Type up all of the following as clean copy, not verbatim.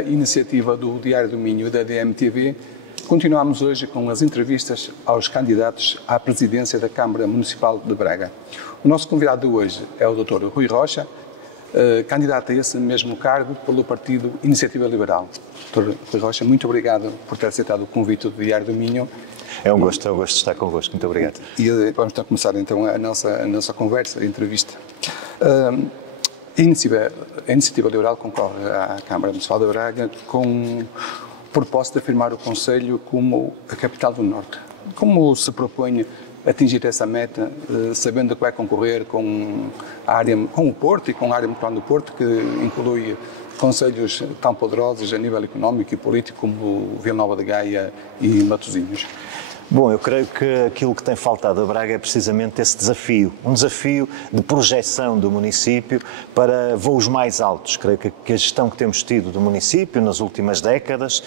uma iniciativa do Diário do Minho e da DMTV, continuamos hoje com as entrevistas aos candidatos à presidência da Câmara Municipal de Braga. O nosso convidado de hoje é o Dr. Rui Rocha, candidato a esse mesmo cargo pelo Partido Iniciativa Liberal. Dr. Rui Rocha, muito obrigado por ter aceitado o convite do Diário do Minho. É um gosto estar convosco. Muito obrigado. E vamos então começar então a nossa conversa, a entrevista. A Iniciativa Liberal concorre à Câmara Municipal de Braga com o propósito de afirmar o Concelho como a capital do Norte. Como se propõe atingir essa meta, sabendo que vai concorrer com o Porto e com a área metropolitana do Porto, que inclui concelhos tão poderosos a nível económico e político como Vila Nova de Gaia e Matosinhos? Bom, eu creio que aquilo que tem faltado a Braga é precisamente esse desafio, um desafio de projeção do município para voos mais altos. Creio que a gestão que temos tido do município nas últimas décadas,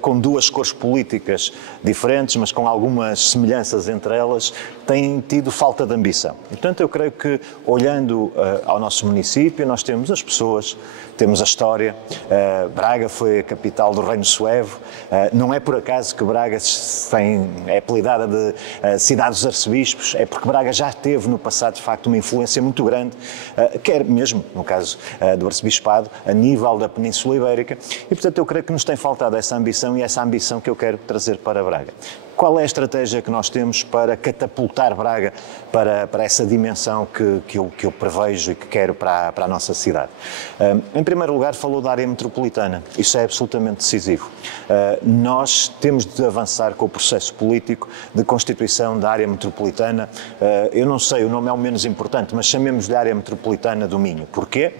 com duas cores políticas diferentes, mas com algumas semelhanças entre elas, tem tido falta de ambição. Portanto, eu creio que, olhando ao nosso município, nós temos as pessoas, temos a história. Braga foi a capital do Reino Suevo. Não é por acaso que Braga é apelidada de cidade dos arcebispos, é porque Braga já teve no passado, de facto, uma influência muito grande, quer mesmo, no caso do arcebispado, a nível da Península Ibérica. E, portanto, eu creio que nos tem faltado essa ambição e essa ambição que eu quero trazer para Braga. Qual é a estratégia que nós temos para catapultar Braga para essa dimensão que eu prevejo e que quero para a nossa cidade? Em primeiro lugar, falou da área metropolitana. Isso é absolutamente decisivo. Nós temos de avançar com o processo político de constituição da área metropolitana. Eu não sei, o nome é o menos importante, mas chamemos-lhe área metropolitana do Minho. Porquê?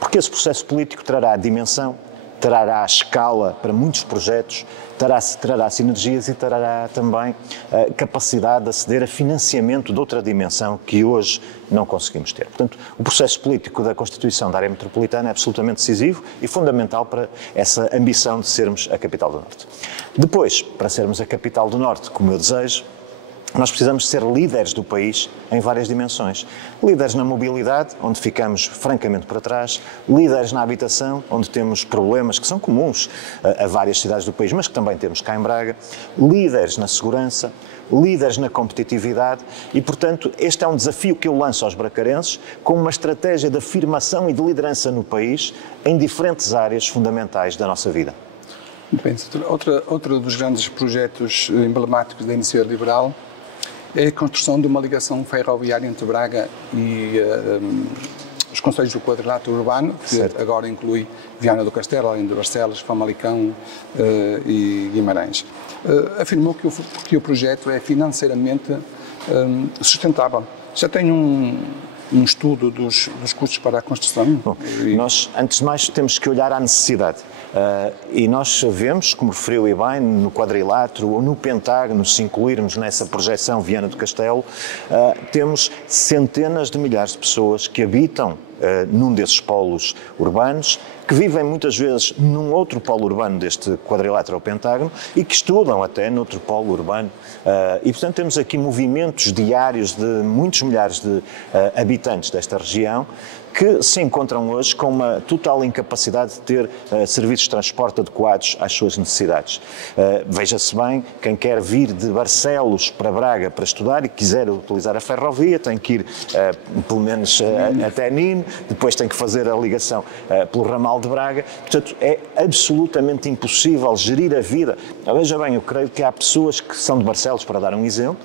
Porque esse processo político trará dimensão, trará escala para muitos projetos, trará sinergias e trará também capacidade de aceder a financiamento de outra dimensão que hoje não conseguimos ter. Portanto, o processo político da constituição da área metropolitana é absolutamente decisivo e fundamental para essa ambição de sermos a capital do Norte. Depois, para sermos a capital do Norte, como eu desejo, nós precisamos ser líderes do país em várias dimensões. Líderes na mobilidade, onde ficamos francamente para trás. Líderes na habitação, onde temos problemas que são comuns a várias cidades do país, mas que também temos cá em Braga. Líderes na segurança. Líderes na competitividade e, portanto, este é um desafio que eu lanço aos bracarenses com uma estratégia de afirmação e de liderança no país em diferentes áreas fundamentais da nossa vida. Muito bem, outro dos grandes projetos emblemáticos da Iniciativa Liberal é a construção de uma ligação ferroviária entre Braga e os concelhos do quadrilátero urbano, que certo. Agora inclui Viana do Castelo, além de Barcelos, Famalicão e Guimarães. Afirmou que o projeto é financeiramente sustentável. Já tem um estudo dos custos para a construção? Bom, nós, antes de mais, temos que olhar à necessidade. E nós sabemos, como referiu e bem, no quadrilátero ou no pentágono, se incluirmos nessa projeção Viana do Castelo, temos centenas de milhares de pessoas que habitam num desses polos urbanos, que vivem muitas vezes num outro polo urbano deste quadrilátero ou pentágono e que estudam até noutro polo urbano. E, portanto, temos aqui movimentos diários de muitos milhares de habitantes desta região que se encontram hoje com uma total incapacidade de ter serviços de transporte adequados às suas necessidades. Veja-se bem, quem quer vir de Barcelos para Braga para estudar e quiser utilizar a ferrovia tem que ir pelo menos até Nino, depois tem que fazer a ligação pelo ramal de Braga. Portanto, é absolutamente impossível gerir a vida. Veja bem, eu creio que há pessoas que são de Barcelos, para dar um exemplo,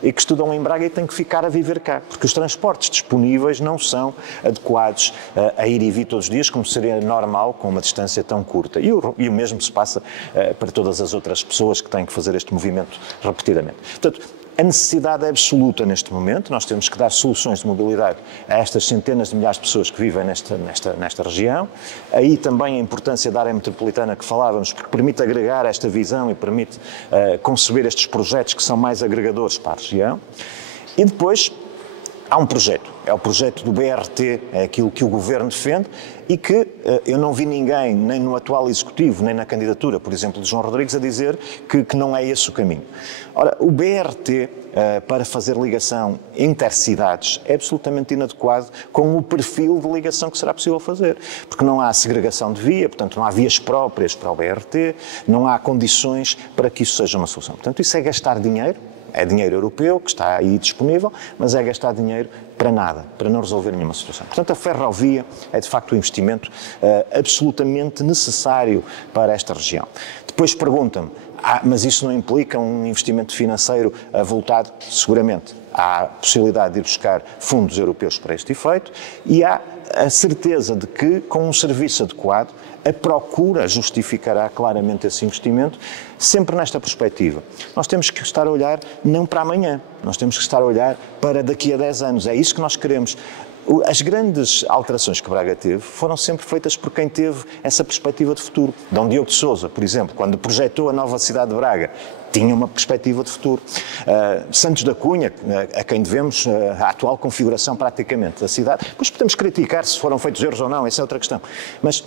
e que estudam em Braga e têm que ficar a viver cá, porque os transportes disponíveis não são adequados a ir e vir todos os dias, como seria normal com uma distância tão curta. E o mesmo se passa para todas as outras pessoas que têm que fazer este movimento repetidamente. Portanto, a necessidade é absoluta neste momento, nós temos que dar soluções de mobilidade a estas centenas de milhares de pessoas que vivem nesta região. Aí também a importância da área metropolitana que falávamos, porque permite agregar esta visão e permite conceber estes projetos que são mais agregadores para a região. E depois há um projeto, é o projeto do BRT, é aquilo que o Governo defende e que eu não vi ninguém, nem no atual Executivo, nem na candidatura, por exemplo, de João Rodrigues, a dizer que não é esse o caminho. Ora, o BRT para fazer ligação intercidades é absolutamente inadequado com o perfil de ligação que será possível fazer. Porque não há segregação de via, portanto não há vias próprias para o BRT, não há condições para que isso seja uma solução. Portanto, isso é gastar dinheiro. É dinheiro europeu que está aí disponível, mas é gastar dinheiro para nada, para não resolver nenhuma situação. Portanto, a ferrovia é de facto um investimento absolutamente necessário para esta região. Depois perguntam-me, mas isso não implica um investimento financeiro avultado? Seguramente. Há a possibilidade de ir buscar fundos europeus para este efeito e há a certeza de que, com um serviço adequado, a procura justificará claramente esse investimento, sempre nesta perspectiva. Nós temos que estar a olhar não para amanhã, nós temos que estar a olhar para daqui a 10 anos. É isso que nós queremos. As grandes alterações que Braga teve foram sempre feitas por quem teve essa perspectiva de futuro. D. Diogo de Sousa, por exemplo, quando projetou a nova cidade de Braga, tinha uma perspectiva de futuro. Santos da Cunha, a quem devemos a atual configuração praticamente da cidade, depois podemos criticar se foram feitos erros ou não, essa é outra questão. Mas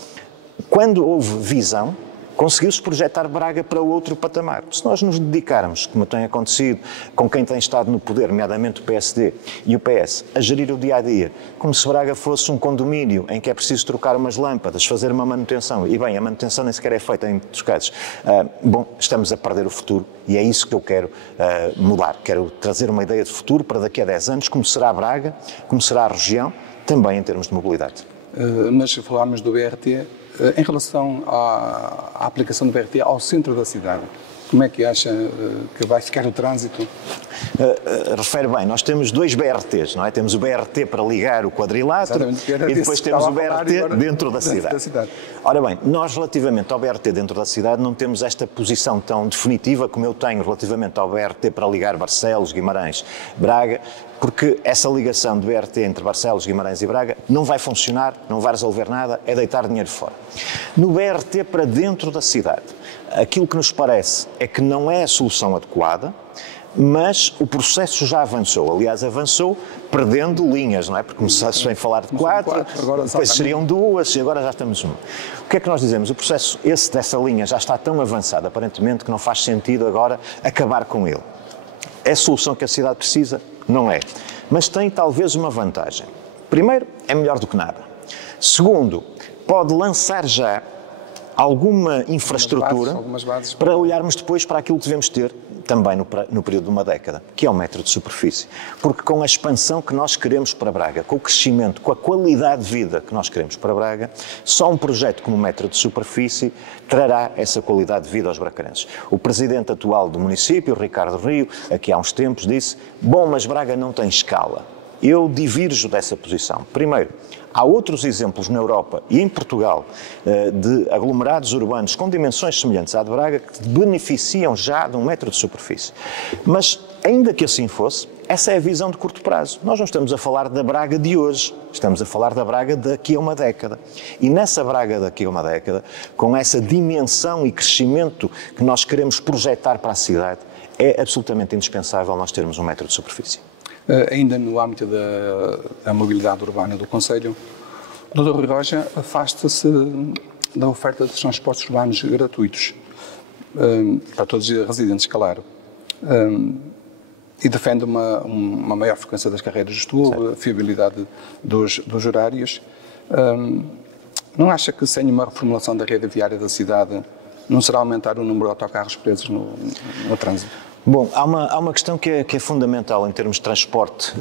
quando houve visão, conseguiu-se projetar Braga para outro patamar. Se nós nos dedicarmos, como tem acontecido com quem tem estado no poder, nomeadamente o PSD e o PS, a gerir o dia-a-dia, como se Braga fosse um condomínio em que é preciso trocar umas lâmpadas, fazer uma manutenção, e bem, a manutenção nem sequer é feita em muitos casos, estamos a perder o futuro e é isso que eu quero mudar. Quero trazer uma ideia de futuro para daqui a 10 anos, como será Braga, como será a região, também em termos de mobilidade. Mas falámos do BRT, em relação à aplicação do BRT ao centro da cidade, como é que acha que vai ficar o trânsito? Refere bem, nós temos 2 BRTs, não é? Temos o BRT para ligar o quadrilátero e depois temos o BRT dentro da cidade. Ora bem, nós relativamente ao BRT dentro da cidade não temos esta posição tão definitiva como eu tenho relativamente ao BRT para ligar Barcelos, Guimarães, Braga, porque essa ligação de BRT entre Barcelos, Guimarães e Braga não vai funcionar, não vai resolver nada, é deitar dinheiro fora. No BRT para dentro da cidade, aquilo que nos parece é que não é a solução adequada, mas o processo já avançou. Aliás, avançou perdendo linhas, não é? Porque começasse a falar de 4, depois seriam 2 e agora já estamos 1. O que é que nós dizemos? O processo dessa linha já está tão avançado, aparentemente, que não faz sentido agora acabar com ele. É a solução que a cidade precisa? Não é. Mas tem talvez uma vantagem. Primeiro, é melhor do que nada. Segundo, pode lançar já alguma infraestrutura algumas bases para olharmos depois para aquilo que devemos ter também no período de uma década, que é o metro de superfície. Porque com a expansão que nós queremos para Braga, com o crescimento, com a qualidade de vida que nós queremos para Braga, só um projeto como o metro de superfície trará essa qualidade de vida aos bracarenses. O presidente atual do município, Ricardo Rio, aqui há uns tempos disse: bom, mas Braga não tem escala. Eu divirjo dessa posição. Primeiro, há outros exemplos na Europa e em Portugal de aglomerados urbanos com dimensões semelhantes à de Braga que beneficiam já de um metro de superfície. Mas, ainda que assim fosse, essa é a visão de curto prazo. Nós não estamos a falar da Braga de hoje, estamos a falar da Braga daqui a uma década. E nessa Braga daqui a uma década, com essa dimensão e crescimento que nós queremos projetar para a cidade, é absolutamente indispensável nós termos um metro de superfície. Ainda no âmbito da mobilidade urbana do Conselho, o Dr. Rui Rocha afasta-se da oferta de transportes urbanos gratuitos para todos os residentes, claro, e defende uma maior frequência das carreiras de estudo, a fiabilidade dos horários. Não acha que sem uma reformulação da rede viária da cidade não será aumentar o número de autocarros presos no trânsito? Bom, há uma questão que é fundamental em termos de transporte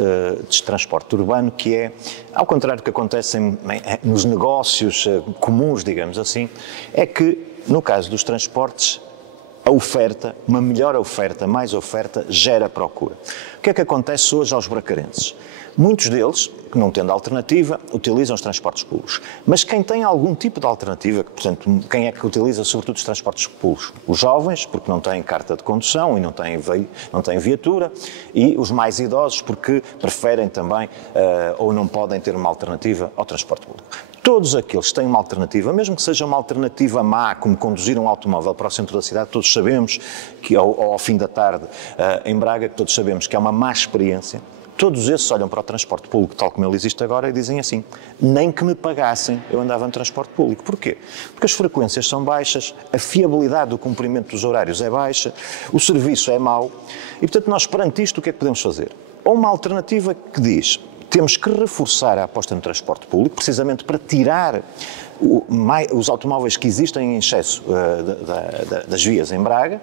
urbano, que é, ao contrário do que acontece nos negócios comuns, digamos assim, é que, no caso dos transportes, a oferta, uma melhor oferta, mais oferta, gera procura. O que é que acontece hoje aos bracarenses? Muitos deles, que não tendo alternativa, utilizam os transportes públicos. Mas quem tem algum tipo de alternativa, portanto, quem é que utiliza sobretudo os transportes públicos? Os jovens, porque não têm carta de condução e não têm viatura, e os mais idosos, porque preferem também ou não podem ter uma alternativa ao transporte público. Todos aqueles que têm uma alternativa, mesmo que seja uma alternativa má, como conduzir um automóvel para o centro da cidade, todos sabemos que, ou ao fim da tarde em Braga, que todos sabemos que é uma má experiência. todos esses olham para o transporte público tal como ele existe agora e dizem assim, nem que me pagassem eu andava no transporte público. Porquê? Porque as frequências são baixas, a fiabilidade do cumprimento dos horários é baixa, o serviço é mau e, portanto, nós perante isto o que é que podemos fazer? Ou uma alternativa que diz, temos que reforçar a aposta no transporte público, precisamente para tirar os automóveis que existem em excesso das vias em Braga,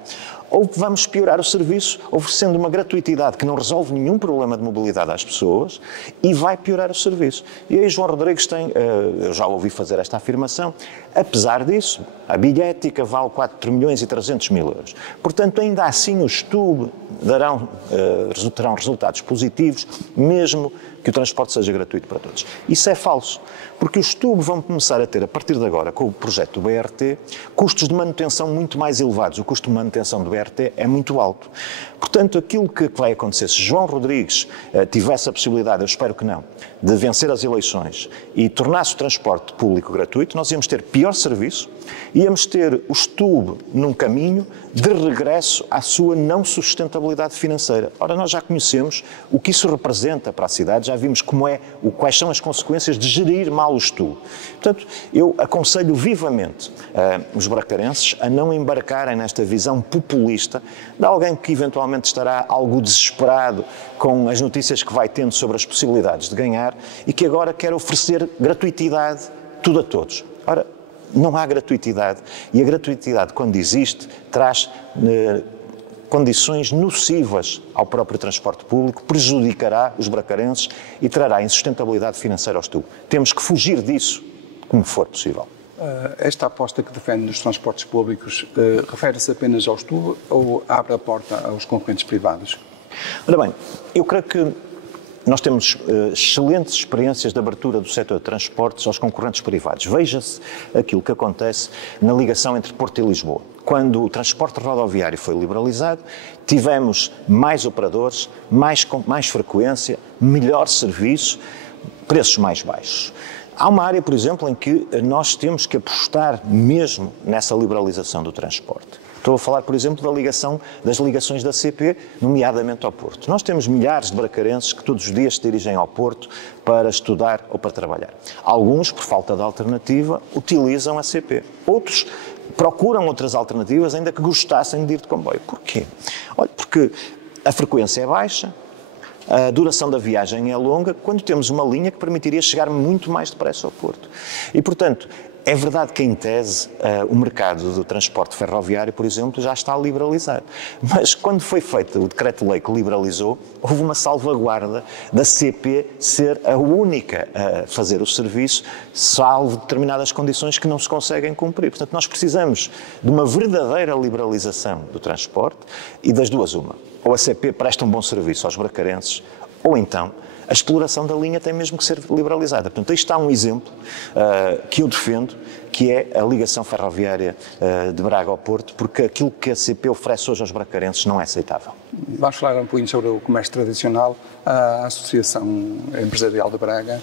ou vamos piorar o serviço oferecendo uma gratuitidade que não resolve nenhum problema de mobilidade às pessoas e vai piorar o serviço. E aí João Rodrigues tem, eu já ouvi fazer esta afirmação, apesar disso, a bilhética vale 4.300.000 euros. Portanto, ainda assim os TUB terão resultados positivos, mesmo que o transporte seja gratuito para todos. Isso é falso, porque os TUB vão começar a ter, a partir de agora, com o projeto do BRT, custos de manutenção muito mais elevados. O custo de manutenção do BRT é muito alto. Portanto, aquilo que vai acontecer, se João Rodrigues tivesse a possibilidade, eu espero que não, de vencer as eleições e tornasse o transporte público gratuito, nós íamos ter pior serviço, íamos ter os TUB num caminho de regresso à sua não sustentabilidade financeira. Ora, nós já conhecemos o que isso representa para a cidade, já vimos quais são as consequências de gerir mal os TUB. Portanto, eu aconselho vivamente os bracarenses a não embarcarem nesta visão populista de alguém que eventualmente estará algo desesperado com as notícias que vai tendo sobre as possibilidades de ganhar e que agora quer oferecer gratuitidade tudo a todos. Ora, não há gratuitidade e a gratuitidade, quando existe, traz condições nocivas ao próprio transporte público, prejudicará os bracarenses e trará insustentabilidade financeira aos TUB. Temos que fugir disso, como for possível. Esta aposta que defende nos transportes públicos refere-se apenas aos TUB ou abre a porta aos concorrentes privados? Ora bem, eu creio que nós temos excelentes experiências de abertura do setor de transportes aos concorrentes privados. Veja-se aquilo que acontece na ligação entre Porto e Lisboa. Quando o transporte rodoviário foi liberalizado, tivemos mais operadores, com mais frequência, melhor serviço, preços mais baixos. Há uma área, por exemplo, em que nós temos que apostar mesmo nessa liberalização do transporte. Estou a falar, por exemplo, das ligações da CP, nomeadamente ao Porto. Nós temos milhares de bracarenses que todos os dias se dirigem ao Porto para estudar ou para trabalhar. Alguns, por falta de alternativa, utilizam a CP. Outros procuram outras alternativas, ainda que gostassem de ir de comboio. Porquê? Olha, porque a frequência é baixa, a duração da viagem é longa, quando temos uma linha que permitiria chegar muito mais depressa ao Porto. E, portanto, é verdade que, em tese, o mercado do transporte ferroviário, por exemplo, já está liberalizado. Mas, quando foi feito o decreto-lei que liberalizou, houve uma salvaguarda da CP ser a única a fazer o serviço, salvo determinadas condições que não se conseguem cumprir. Portanto, nós precisamos de uma verdadeira liberalização do transporte e das duas uma. Ou a CP presta um bom serviço aos bracarenses, ou então a exploração da linha tem mesmo que ser liberalizada. Portanto, aí está um exemplo que eu defendo, que é a ligação ferroviária de Braga ao Porto, porque aquilo que a CP oferece hoje aos bracarenses não é aceitável. Vamos falar um pouquinho sobre o comércio tradicional. A Associação Empresarial de Braga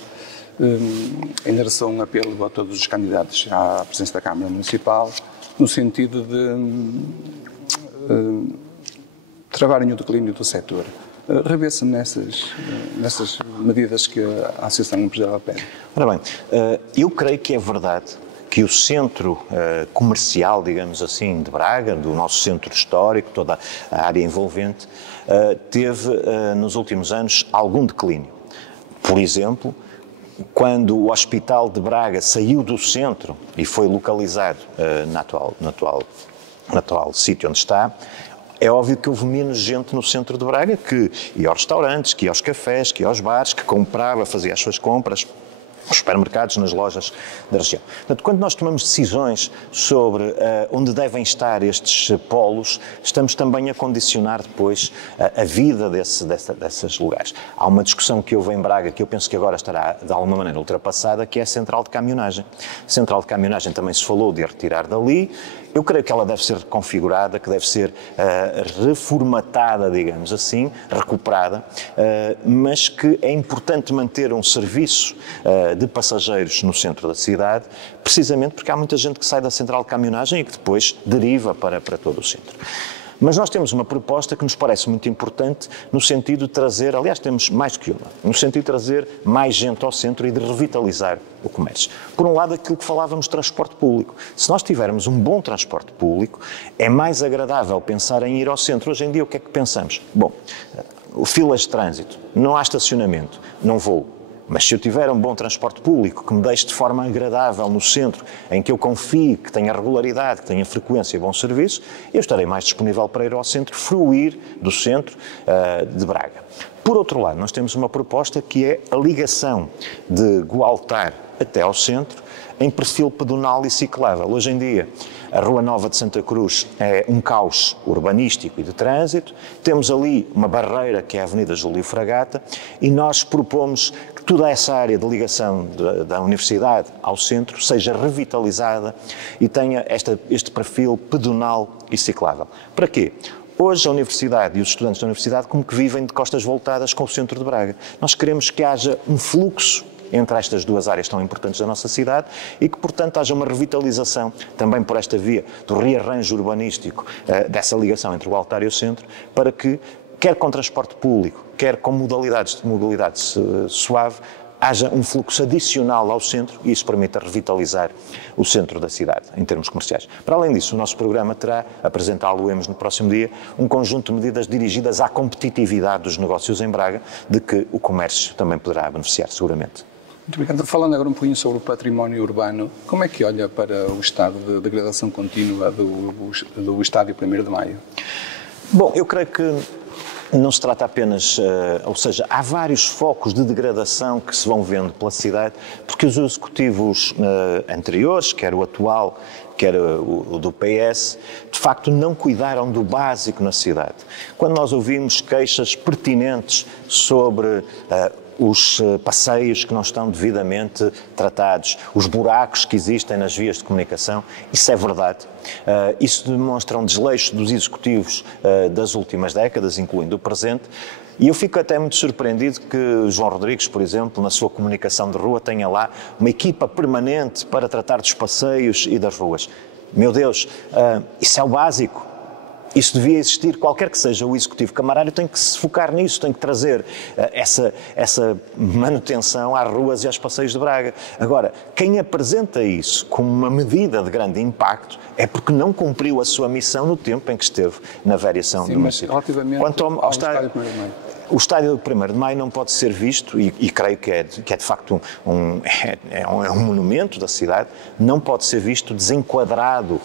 endereçou um apelo a todos os candidatos à presidência da Câmara Municipal, no sentido de travarem o declínio do setor. Revê-se nessas medidas que a Associação Empresarial pede? Ora bem, eu creio que é verdade que o centro comercial, digamos assim, de Braga, do nosso centro histórico, toda a área envolvente, teve nos últimos anos algum declínio. Por exemplo, quando o Hospital de Braga saiu do centro e foi localizado no atual sítio onde está, é óbvio que houve menos gente no centro de Braga que ia aos restaurantes, que ia aos cafés, que ia aos bares, que comprava, fazia as suas compras, nos supermercados, nas lojas da região. Portanto, quando nós tomamos decisões sobre onde devem estar estes polos, estamos também a condicionar depois a vida desses lugares. Há uma discussão que houve em Braga, que eu penso que agora estará de alguma maneira ultrapassada, que é a central de caminhonagem. A central de caminhonagem também se falou de a retirar dali. Eu creio que ela deve ser configurada, que deve ser reformatada, digamos assim, recuperada, mas que é importante manter um serviço de passageiros no centro da cidade, precisamente porque há muita gente que sai da central de caminhonagem e que depois deriva para todo o centro. Mas nós temos uma proposta que nos parece muito importante no sentido de trazer, aliás, temos mais que uma, no sentido de trazer mais gente ao centro e de revitalizar o comércio. Por um lado, aquilo que falávamos de transporte público. Se nós tivermos um bom transporte público, é mais agradável pensar em ir ao centro. Hoje em dia, o que é que pensamos? Bom, filas de trânsito, não há estacionamento, não vou. Mas se eu tiver um bom transporte público que me deixe de forma agradável no centro, em que eu confie, que tenha regularidade, que tenha frequência e bom serviço, eu estarei mais disponível para ir ao centro, fruir do centro de Braga. Por outro lado, nós temos uma proposta que é a ligação de Gualtar até ao centro em perfil pedonal e ciclável. Hoje em dia, a Rua Nova de Santa Cruz é um caos urbanístico e de trânsito. Temos ali uma barreira que é a Avenida Júlio Fragata e nós propomos que toda essa área de ligação da universidade ao centro seja revitalizada e tenha este perfil pedonal e ciclável. Para quê? Hoje a universidade e os estudantes da universidade como que vivem de costas voltadas com o centro de Braga. Nós queremos que haja um fluxo entre estas duas áreas tão importantes da nossa cidade e que, portanto, haja uma revitalização também por esta via do rearranjo urbanístico dessa ligação entre o Altar e o centro, para que, quer com transporte público, quer com modalidades de mobilidade suave, haja um fluxo adicional ao centro e isso permita revitalizar o centro da cidade, em termos comerciais. Para além disso, o nosso programa terá, apresentá-lo-emos no próximo dia, um conjunto de medidas dirigidas à competitividade dos negócios em Braga, de que o comércio também poderá beneficiar, seguramente. Muito obrigado. Falando agora um pouquinho sobre o património urbano, como é que olha para o estado de degradação contínua do estádio 1º de Maio? Bom, eu creio que não se trata apenas, ou seja, há vários focos de degradação que se vão vendo pela cidade, porque os executivos anteriores, quer o atual, quer o do PS, de facto não cuidaram do básico na cidade. Quando nós ouvimos queixas pertinentes sobre os passeios que não estão devidamente tratados, os buracos que existem nas vias de comunicação, isso é verdade. Isso demonstra um desleixo dos executivos das últimas décadas, incluindo o presente, e eu fico até muito surpreendido que João Rodrigues, por exemplo, na sua comunicação de rua, tenha lá uma equipa permanente para tratar dos passeios e das ruas. Meu Deus, isso é o básico. Isso devia existir, qualquer que seja o executivo camarário tem que se focar nisso, tem que trazer essa manutenção às ruas e aos passeios de Braga. Agora, quem apresenta isso como uma medida de grande impacto é porque não cumpriu a sua missão no tempo em que esteve na variação do município. Relativamente ao estádio 1º de Maio. O estádio 1º de Maio não pode ser visto, e creio que é de facto um monumento da cidade, não pode ser visto desenquadrado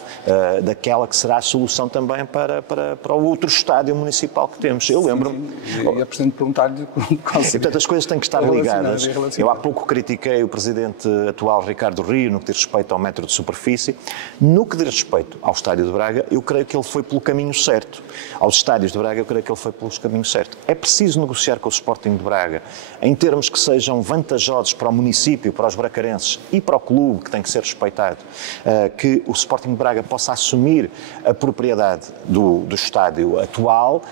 daquela que será a solução também para o outro estádio municipal que temos. Eu lembro-me... E a Presidente perguntar-lhe qual seria. Portanto, as coisas têm que estar ligadas. Eu há pouco critiquei o Presidente atual, Ricardo Rio, no que diz respeito ao metro de superfície. No que diz respeito ao estádio de Braga, eu creio que ele foi pelo caminho certo. Aos estádios de Braga, eu creio que ele foi pelo caminho certo. É preciso negociar com o Sporting de Braga em termos que sejam vantajosos para o município, para os bracarenses e para o clube, que tem que ser respeitado, que o Sporting de Braga possa assumir a propriedade do estádio atual,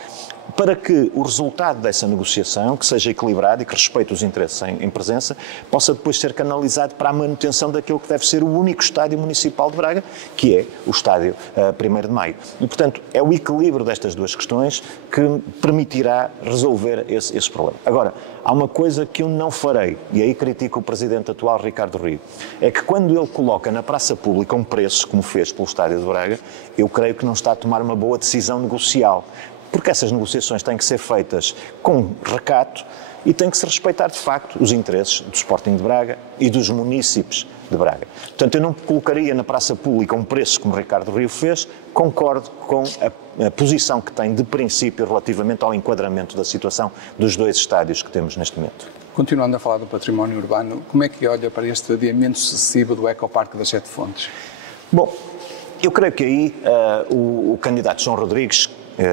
para que o resultado dessa negociação, que seja equilibrado e que respeite os interesses em presença, possa depois ser canalizado para a manutenção daquilo que deve ser o único estádio municipal de Braga, que é o estádio 1º de Maio. E, portanto, é o equilíbrio destas duas questões que permitirá resolver esse problema. Agora, há uma coisa que eu não farei, e aí critico o Presidente atual, Ricardo Rio, é que quando ele coloca na praça pública um preço, como fez pelo estádio de Braga, eu creio que não está a tomar uma boa decisão negocial. Porque essas negociações têm que ser feitas com recato e têm que se respeitar, de facto, os interesses do Sporting de Braga e dos munícipes de Braga. Portanto, eu não colocaria na praça pública um preço como Ricardo Rio fez, concordo com a posição que tem de princípio relativamente ao enquadramento da situação dos dois estádios que temos neste momento. Continuando a falar do património urbano, como é que olha para este adiamento sucessivo do Ecoparque das 7 Fontes? Bom, eu creio que aí o candidato João Rodrigues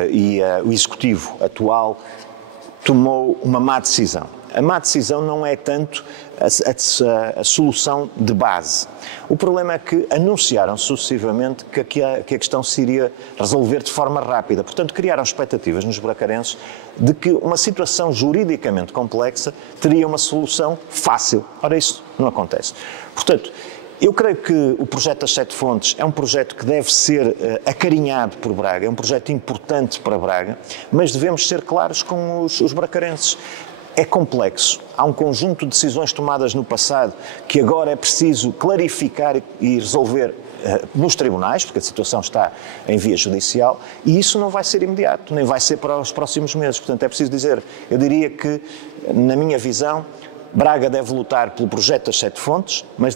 e o executivo atual tomou uma má decisão. A má decisão não é tanto a solução de base. O problema é que anunciaram sucessivamente que a questão se iria resolver de forma rápida. Portanto, criaram expectativas nos bracarenses de que uma situação juridicamente complexa teria uma solução fácil. Ora, isso não acontece. Portanto, Eu creio que o projeto das 7 Fontes é um projeto que deve ser acarinhado por Braga, é um projeto importante para Braga, mas devemos ser claros com os bracarenses. É complexo, há um conjunto de decisões tomadas no passado que agora é preciso clarificar e resolver nos tribunais, porque a situação está em via judicial, e isso não vai ser imediato, nem vai ser para os próximos meses. Portanto, é preciso dizer, eu diria que, na minha visão, Braga deve lutar pelo projeto das 7 Fontes, mas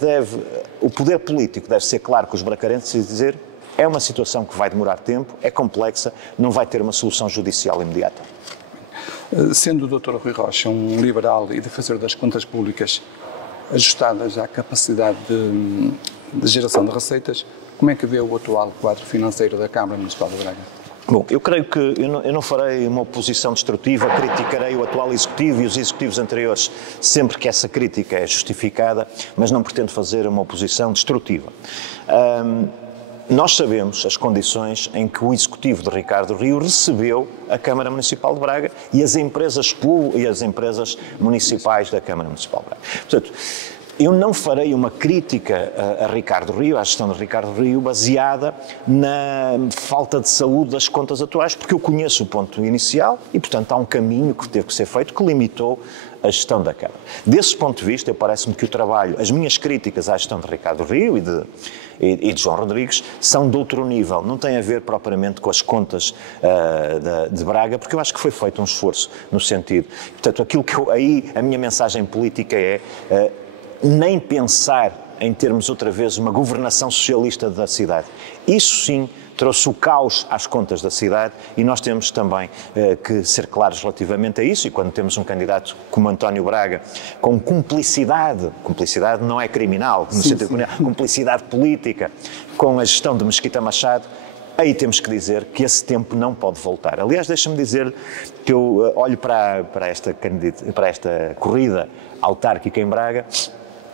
o poder político deve ser claro com os bracarenses e dizer é uma situação que vai demorar tempo, é complexa, não vai ter uma solução judicial imediata. Sendo o Dr. Rui Rocha um liberal e defensor das contas públicas ajustadas à capacidade de geração de receitas, como é que vê o atual quadro financeiro da Câmara Municipal de Braga? Bom, eu creio que eu não farei uma oposição destrutiva, criticarei o atual Executivo e os Executivos anteriores sempre que essa crítica é justificada, mas não pretendo fazer uma oposição destrutiva. Nós sabemos as condições em que o Executivo de Ricardo Rio recebeu a Câmara Municipal de Braga e as empresas municipais da Câmara Municipal de Braga. Portanto, eu não farei uma crítica a Ricardo Rio, à gestão de Ricardo Rio, baseada na falta de saúde das contas atuais, porque eu conheço o ponto inicial e, portanto, há um caminho que teve que ser feito que limitou a gestão da Câmara. Desse ponto de vista, parece-me que o trabalho, as minhas críticas à gestão de Ricardo Rio e de João Rodrigues são de outro nível, não tem a ver propriamente com as contas de Braga, porque eu acho que foi feito um esforço no sentido. Portanto, aí a minha mensagem política é nem pensar em termos outra vez uma governação socialista da cidade. Isso sim trouxe o caos às contas da cidade e nós temos também que ser claros relativamente a isso, e quando temos um candidato como António Braga com cumplicidade não é criminal, no sentido cumplicidade política com a gestão de Mesquita Machado, aí temos que dizer que esse tempo não pode voltar. Aliás, deixa-me dizer que eu olho para esta corrida autárquica em Braga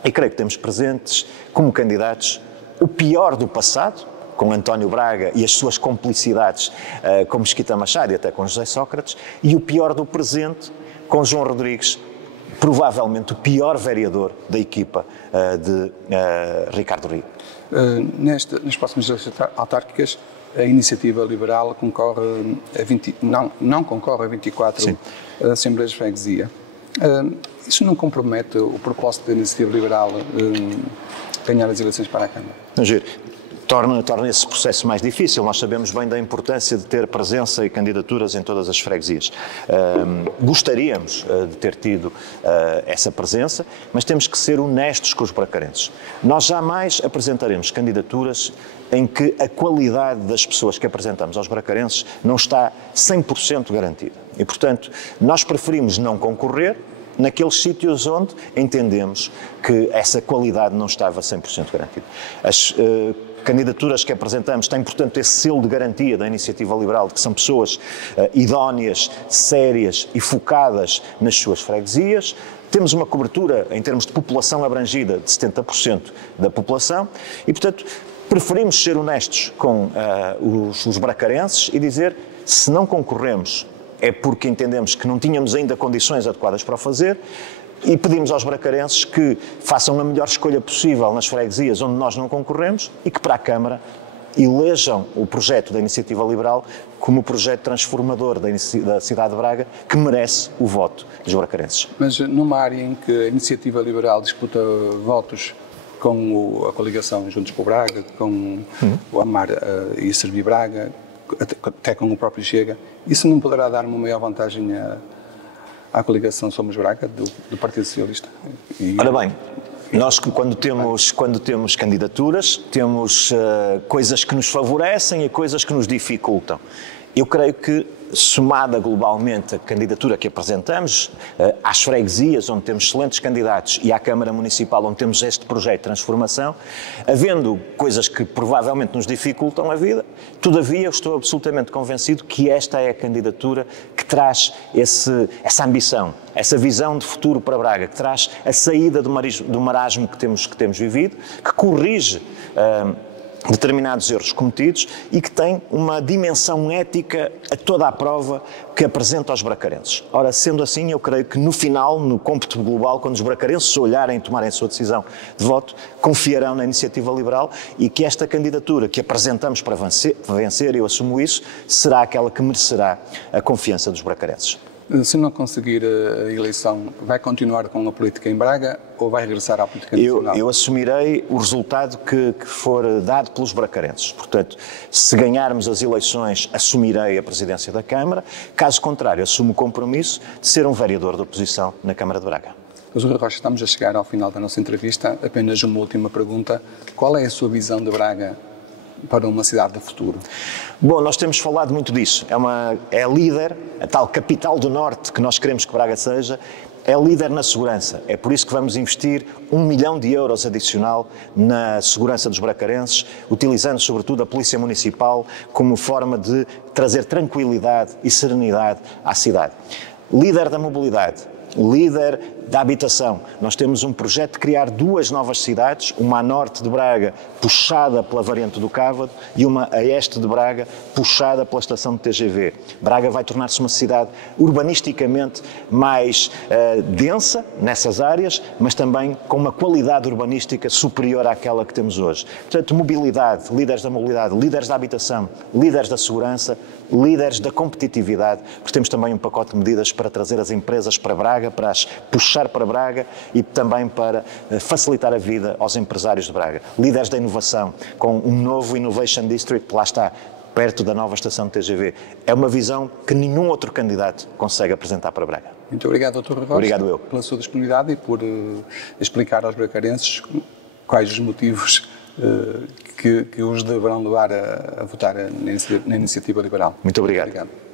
e creio que temos presentes como candidatos o pior do passado, com António Braga e as suas complicidades com Mesquita Machado e até com José Sócrates, e o pior do presente com João Rodrigues, provavelmente o pior vereador da equipa de Ricardo Rio. Nas próximas eleições autárquicas, a Iniciativa Liberal concorre não concorre a 24 Assembleias de Freguesia. Isso não compromete o propósito da Iniciativa Liberal ganhar as eleições para a Câmara? Torna esse processo mais difícil. Nós sabemos bem da importância de ter presença e candidaturas em todas as freguesias. Gostaríamos de ter tido essa presença, mas temos que ser honestos com os bracarenses. Nós jamais apresentaremos candidaturas em que a qualidade das pessoas que apresentamos aos bracarenses não está 100% garantida. E, portanto, nós preferimos não concorrer naqueles sítios onde entendemos que essa qualidade não estava 100% garantida. As candidaturas que apresentamos têm, portanto, esse selo de garantia da Iniciativa Liberal, de que são pessoas idóneas, sérias e focadas nas suas freguesias. Temos uma cobertura, em termos de população abrangida, de 70% da população e, portanto, preferimos ser honestos com os bracarenses e dizer, se não concorremos é porque entendemos que não tínhamos ainda condições adequadas para o fazer e pedimos aos bracarenses que façam a melhor escolha possível nas freguesias onde nós não concorremos e que para a Câmara elejam o projeto da Iniciativa Liberal como o projeto transformador da cidade de Braga que merece o voto dos bracarenses. Mas numa área em que a Iniciativa Liberal disputa votos com a coligação Juntos por Braga, com o Amar e Servir Braga, até com o próprio Chega, isso não poderá dar uma maior vantagem à coligação Somos Braga, do Partido Socialista? Ora bem, nós quando temos candidaturas, temos coisas que nos favorecem e coisas que nos dificultam. Eu creio que, somada globalmente a candidatura que apresentamos, às freguesias onde temos excelentes candidatos e à Câmara Municipal onde temos este projeto de transformação, havendo coisas que provavelmente nos dificultam a vida, todavia eu estou absolutamente convencido que esta é a candidatura que traz essa ambição, essa visão de futuro para Braga, que traz a saída do marasmo que temos vivido, que corrige determinados erros cometidos e que tem uma dimensão ética a toda a prova que apresenta aos bracarenses. Ora, sendo assim, eu creio que no final, no cômputo global, quando os bracarenses olharem e tomarem a sua decisão de voto, confiarão na Iniciativa Liberal e que esta candidatura que apresentamos para vencer, eu assumo isso, será aquela que merecerá a confiança dos bracarenses. Se não conseguir a eleição, vai continuar com a política em Braga ou vai regressar à política nacional? Eu assumirei o resultado que for dado pelos bracarenses. Portanto, se ganharmos as eleições, assumirei a presidência da Câmara. Caso contrário, assumo o compromisso de ser um vereador da oposição na Câmara de Braga. José Rui Rocha, estamos a chegar ao final da nossa entrevista. Apenas uma última pergunta. Qual é a sua visão de Braga para uma cidade do futuro? Bom, nós temos falado muito disso. É líder, a tal capital do Norte que nós queremos que Braga seja, é líder na segurança. É por isso que vamos investir 1 milhão de euros adicional na segurança dos bracarenses, utilizando sobretudo a Polícia Municipal como forma de trazer tranquilidade e serenidade à cidade. Líder da mobilidade, líder da habitação. Nós temos um projeto de criar 2 novas cidades, uma a norte de Braga, puxada pela variante do Cávado, e uma a este de Braga, puxada pela estação de TGV. Braga vai tornar-se uma cidade urbanisticamente mais densa nessas áreas, mas também com uma qualidade urbanística superior àquela que temos hoje. Portanto, mobilidade, líderes da mobilidade, líderes da habitação, líderes da segurança, líderes da competitividade, porque temos também um pacote de medidas para trazer as empresas para Braga, para as puxar para Braga e também para facilitar a vida aos empresários de Braga. Líderes da inovação, com um novo Innovation District, lá está, perto da nova estação de TGV. É uma visão que nenhum outro candidato consegue apresentar para Braga. Muito obrigado, Dr. Rui Rocha. Obrigado eu. Pela sua disponibilidade e por explicar aos bracarenses quais os motivos que os deverão levar a votar na Iniciativa Liberal. Muito obrigado. Obrigado.